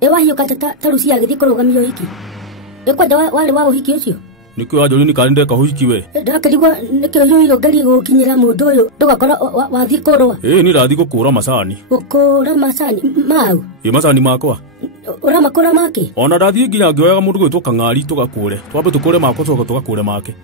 Ewahi ukatata tarusi agithii kurugamia uhiki. Ekwenda wale wa uhiki ucio. Nikyo ajori ni kalinde ka uhiki we. Ndakarigwa nikyo yo ngari gukinyira mundu uyu ndugakora wathi kurwa. Ni rathi gukura macani. Gukura macani mau. Macani makwa. Ora makura make. Ona ndathi nginya ngioyaga mundu gwitwo Kang'ari tugakure. Twambe tukure makwa tucoka tugakure make.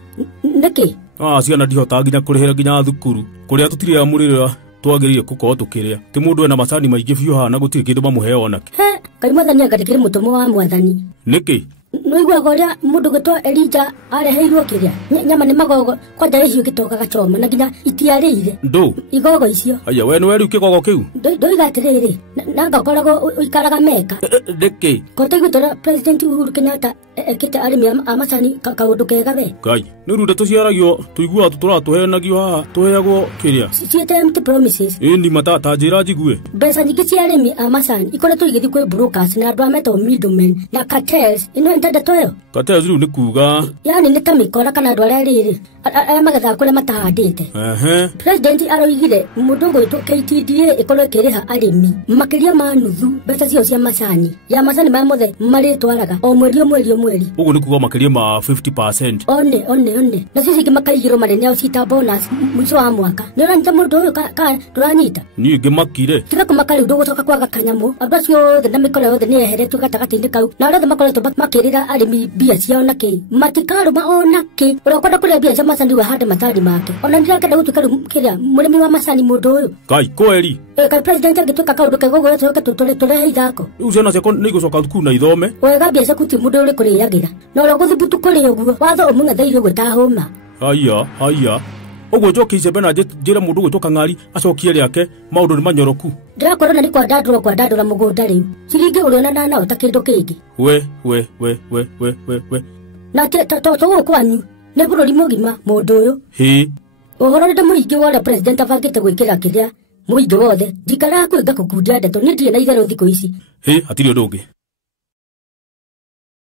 Niki? Ciana ndihota nginya kurihira nginya thukuru. Kuria tutire amurira twagirire kuko tukiria. Ti mundu ena macani maingi biu hana gutiri kindu mamuhe onake. Kari mwathani agatikire mutomo wa mwathani. Niki? Noigwa goria mundu gitwa Elija areheirwo kiria nyama ni magogo kwa ndare cio gitoka gachoma na nginya itiarire ndo igogo icio. Aya we no weri kigogo kiu ndoiga atiriri na ngakorago ikaraga meka ndiki kote gwitora President Uhuru Kenyatta ekite arimi amacani kaundu kega we kai ni runde tuciaragio tuigua turatuhenagio haha tuheagwo kiria ciete empty promises ni matata njira njigue mbeca nyingi cia arimi amacani ikoretwo igithi kwi brokers na andu ameto middlemen na cartels ino ntende toyo cartels riu ni kuga yani ni tamikora kana andu aria riri aria magetha kuria matahandite President aroigire mundu gwitwo KTDA ikorwo ikiriha arimi makiria ma nuthu mbeca cio cia macani ya macani ma mothe maritwaraga o mweri ugu ni kuga makiria ma 50%. one na sisi kimakaigiro manene au cita bonus mwisho wa mwaka nira nita mundu uyu ka turanyita ni ngimakire tiga kumakari ndu gucoka kwaga kanyamu andu acio othe na mikoro yothe ni eheretwo gatagati-ini kau na arĩa makoretwo makirira arimi mbia ciao na ki matikaruma ona ki urakwenda kuria mbia cia macani wahande matari make ona ndirakenda gutuika riu kiria murimi wa macani mundu uyu kai kweli kai president angituika kaundu kega guo tucoke turehe ithako riu ciana ciakwa ni igucoka thukuru na ithome wega mbia ciaku ti mundu uri kuriagira na uria guthubutu kuri uguo watho umung'etheire gwita homa aya uguo njoki icembe na njire mundu gwitwo Kang'ari acokie riake maundu ni manyoroku ndirakorwo na ni kwa ndandura mugunda riu ciringi uriona na utakindu kingi we na to kwanyu ni bururi mugima mundu uyu uhoro ni muingi wora president abangite gwikira kiria muingi wothe ndikara kwinga kukundia ndeto ni ndire na itherũ thiku ici hatiri undu ungi